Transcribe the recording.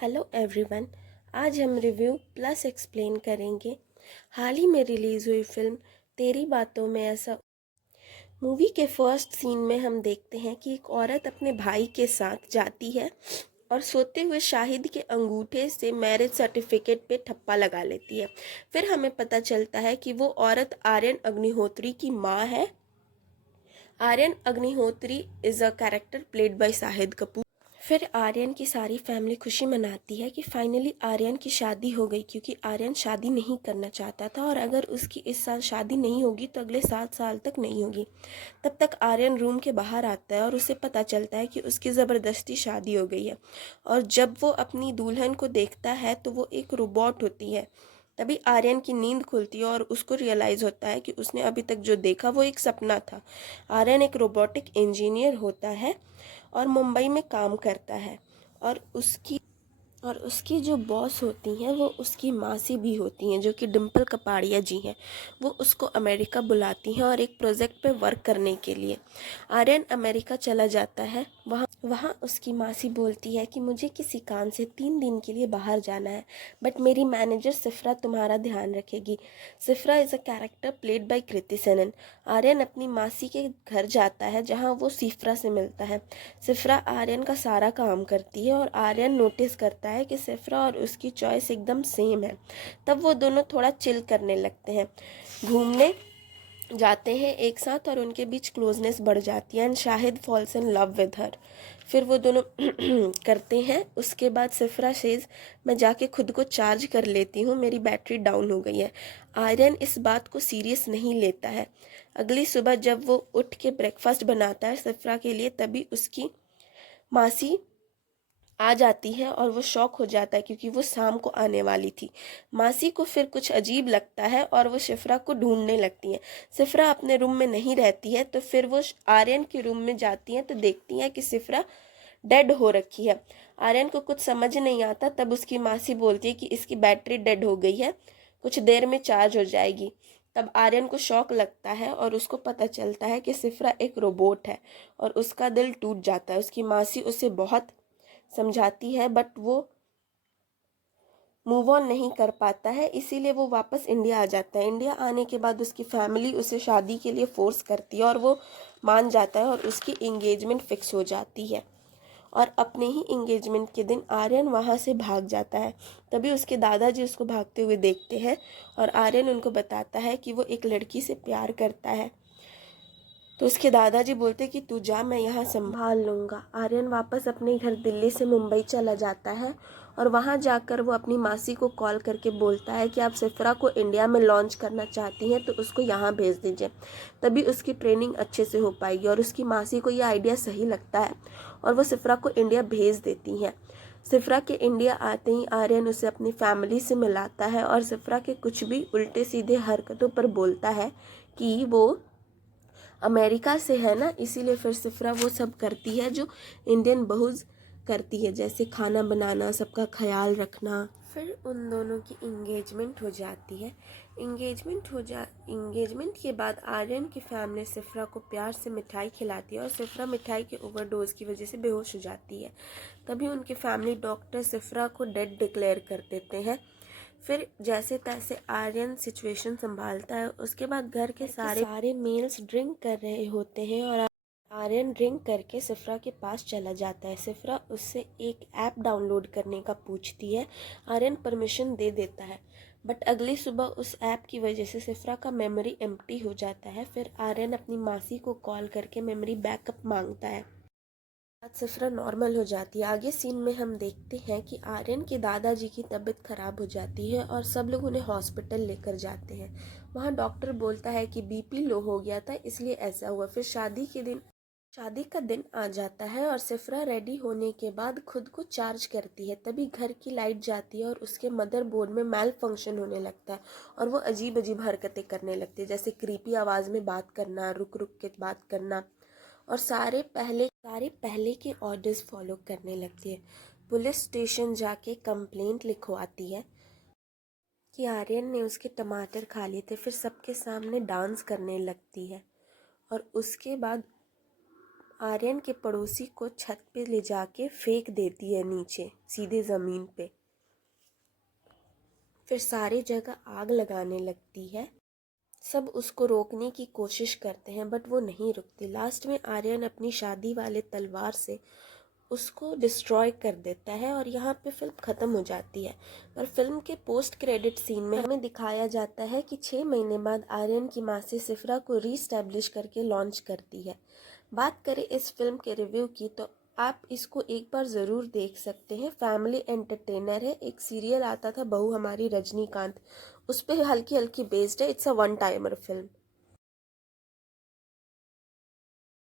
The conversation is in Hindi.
Hello everyone. आज हम रिव्यू प्लस एक्सप्लेन करेंगे हाल ही में रिलीज़ हुई फिल्म तेरी बातों में ऐसा। मूवी के फर्स्ट सीन में हम देखते हैं कि एक औरत अपने भाई के साथ जाती है और सोते हुए शाहिद के अंगूठे से मैरिज सर्टिफिकेट पे ठप्पा लगा लेती है। फिर हमें पता चलता है कि वो औरत आर्यन अग्निहोत्री की माँ है। Aryan Agnihotri is a character played by Shahid Kapoor. फिर आर्यन की सारी फैमिली खुशी मनाती है कि फाइनली आर्यन की शादी हो गई, क्योंकि आर्यन शादी नहीं करना चाहता था और अगर उसकी इस साल शादी नहीं होगी तो अगले 7 साल तक नहीं होगी। तब तक आर्यन रूम के बाहर आता है और उसे पता चलता है कि उसकी ज़बरदस्ती शादी हो गई है। और जब वो अपनी दुल्हन को देखता है तो वो एक रोबोट होती है। तभी आर्यन की नींद खुलती है और उसको रियलाइज़ होता है कि उसने अभी तक जो देखा वो एक सपना था। आर्यन एक रोबोटिक इंजीनियर होता है और मुंबई में काम करता है और उसकी जो बॉस होती हैं वो उसकी मासी भी होती हैं, जो कि डिम्पल कपाड़िया जी हैं। वो उसको अमेरिका बुलाती हैं और एक प्रोजेक्ट पे वर्क करने के लिए। आर्यन अमेरिका चला जाता है। वहाँ उसकी मासी बोलती है कि मुझे किसी काम से 3 दिन के लिए बाहर जाना है, बट मेरी मैनेजर सिफ्रा तुम्हारा ध्यान रखेगी। Sifra is a character played by Kriti Sanon. Aryan अपनी मासी के घर जाता है जहाँ वो सिफ्रा से मिलता है। सिफ्रा आर्यन का सारा काम करती है और आर्यन नोटिस करता है कि सिफ्रा और उसकी चॉइस एकदम सेम है। तब वो दोनों थोड़ा चिल करने लगते हैं, घूमने जाते हैं एक साथ और उनके बीच क्लोजनेस बढ़ जाती है and Shahid falls in love with her. फिर वो दोनों करते हैं। उसके बाद सिफ्रा सेज मैं जाके खुद को चार्ज कर लेती हूँ, मेरी बैटरी डाउन हो गई है। आर्यन इस बात को सीरियस नहीं लेता है। अगली सुबह जब वो उठ के ब्रेकफास्ट बनाता है सिफ्रा के लिए, तभी उसकी मासी आ जाती है और वो शॉक हो जाता है क्योंकि वो शाम को आने वाली थी। मासी को फिर कुछ अजीब लगता है और वो शिफ्रा को ढूंढने लगती है। शिफ्रा अपने रूम में नहीं रहती है तो फिर वो आर्यन के रूम में जाती हैं तो देखती हैं कि शिफ्रा डेड हो रखी है। आर्यन को कुछ समझ नहीं आता, तब उसकी मासी बोलती है कि इसकी बैटरी डेड हो गई है, कुछ देर में चार्ज हो जाएगी। तब आर्यन को शॉक लगता है और उसको पता चलता है कि शिफ्रा एक रोबोट है और उसका दिल टूट जाता है। उसकी मासी उसे बहुत समझाती है बट वो मूव ऑन नहीं कर पाता है, इसीलिए वो वापस इंडिया आ जाता है। इंडिया आने के बाद उसकी फैमिली उसे शादी के लिए फोर्स करती है और वो मान जाता है और उसकी एंगेजमेंट फिक्स हो जाती है। और अपने ही एंगेजमेंट के दिन आर्यन वहाँ से भाग जाता है। तभी उसके दादाजी उसको भागते हुए देखते हैं और आर्यन उनको बताता है कि वो एक लड़की से प्यार करता है। तो उसके दादाजी बोलते कि तू जा, मैं यहाँ संभाल लूँगा। आर्यन वापस अपने घर दिल्ली से मुंबई चला जाता है और वहाँ जाकर वो अपनी मासी को कॉल करके बोलता है कि आप सिफ्रा को इंडिया में लॉन्च करना चाहती हैं तो उसको यहाँ भेज दीजिए, तभी उसकी ट्रेनिंग अच्छे से हो पाएगी। और उसकी मासी को ये आइडिया सही लगता है और वो सिफ्रा को इंडिया भेज देती हैं। सिफ्रा के इंडिया आते ही आर्यन उसे अपनी फैमिली से मिलाता है और सिफ्रा के कुछ भी उल्टे सीधे हरकतों पर बोलता है कि वो अमेरिका से है ना, इसीलिए फिर सिफ्रा वो सब करती है जो इंडियन बहूज करती है, जैसे खाना बनाना, सबका ख्याल रखना। फिर उन दोनों की इंगेजमेंट हो जाती है। इंगेजमेंट के बाद आर्यन की फैमिली सिफ्रा को प्यार से मिठाई खिलाती है और सिफ्रा मिठाई के ओवरडोज की वजह से बेहोश हो जाती है। तभी उनकी फैमिली डॉक्टर सिफ्रा को डेड डिक्लेयर कर देते हैं। फिर जैसे तैसे आर्यन सिचुएशन संभालता है। उसके बाद घर के सारे मेल्स ड्रिंक कर रहे होते हैं और आर्यन ड्रिंक करके सिफ्रा के पास चला जाता है। सिफ्रा उससे एक ऐप डाउनलोड करने का पूछती है। आर्यन परमिशन दे देता है, बट अगली सुबह उस ऐप की वजह से सिफ्रा का मेमोरी एम्प्टी हो जाता है। फिर आर्यन अपनी मासी को कॉल करके मेमोरी बैकअप मांगता है। आज सिफ्रा नॉर्मल हो जाती है। आगे सीन में हम देखते हैं कि आर्यन के दादाजी की तबीयत खराब हो जाती है और सब लोग उन्हें हॉस्पिटल लेकर जाते हैं। वहाँ डॉक्टर बोलता है कि बीपी लो हो गया था, इसलिए ऐसा हुआ। फिर शादी का दिन आ जाता है और सिफ्रा रेडी होने के बाद खुद को चार्ज करती है। तभी घर की लाइट जाती है और उसके मदरबोर्ड में मेल फंक्शन होने लगता है और वो अजीब अजीब हरकतें करने लगती है, जैसे क्रीपी आवाज़ में बात करना, रुक रुक के बात करना और सारे पहले के ऑर्डर्स फॉलो करने लगती है। पुलिस स्टेशन जाके कंप्लेंट लिखवाती है कि आर्यन ने उसके टमाटर खा लिए थे। फिर सबके सामने डांस करने लगती है और उसके बाद आर्यन के पड़ोसी को छत पे ले जाके फेंक देती है नीचे सीधे ज़मीन पे। फिर सारी जगह आग लगाने लगती है। सब उसको रोकने की कोशिश करते हैं बट वो नहीं रुकती। लास्ट में आर्यन अपनी शादी वाले तलवार से उसको डिस्ट्रॉय कर देता है और यहाँ पे फिल्म ख़त्म हो जाती है। और फिल्म के पोस्ट क्रेडिट सीन में हमें दिखाया जाता है कि 6 महीने बाद आर्यन की माँ से सिफरा को रीस्टैब्लिश करके लॉन्च करती है। बात करें इस फिल्म के रिव्यू की तो आप इसको एक बार ज़रूर देख सकते हैं। फैमिली एंटरटेनर है। एक सीरियल आता था बहू हमारी रजनीकांत, उस पर हल्की हल्की बेस्ड है। It's a one timer film.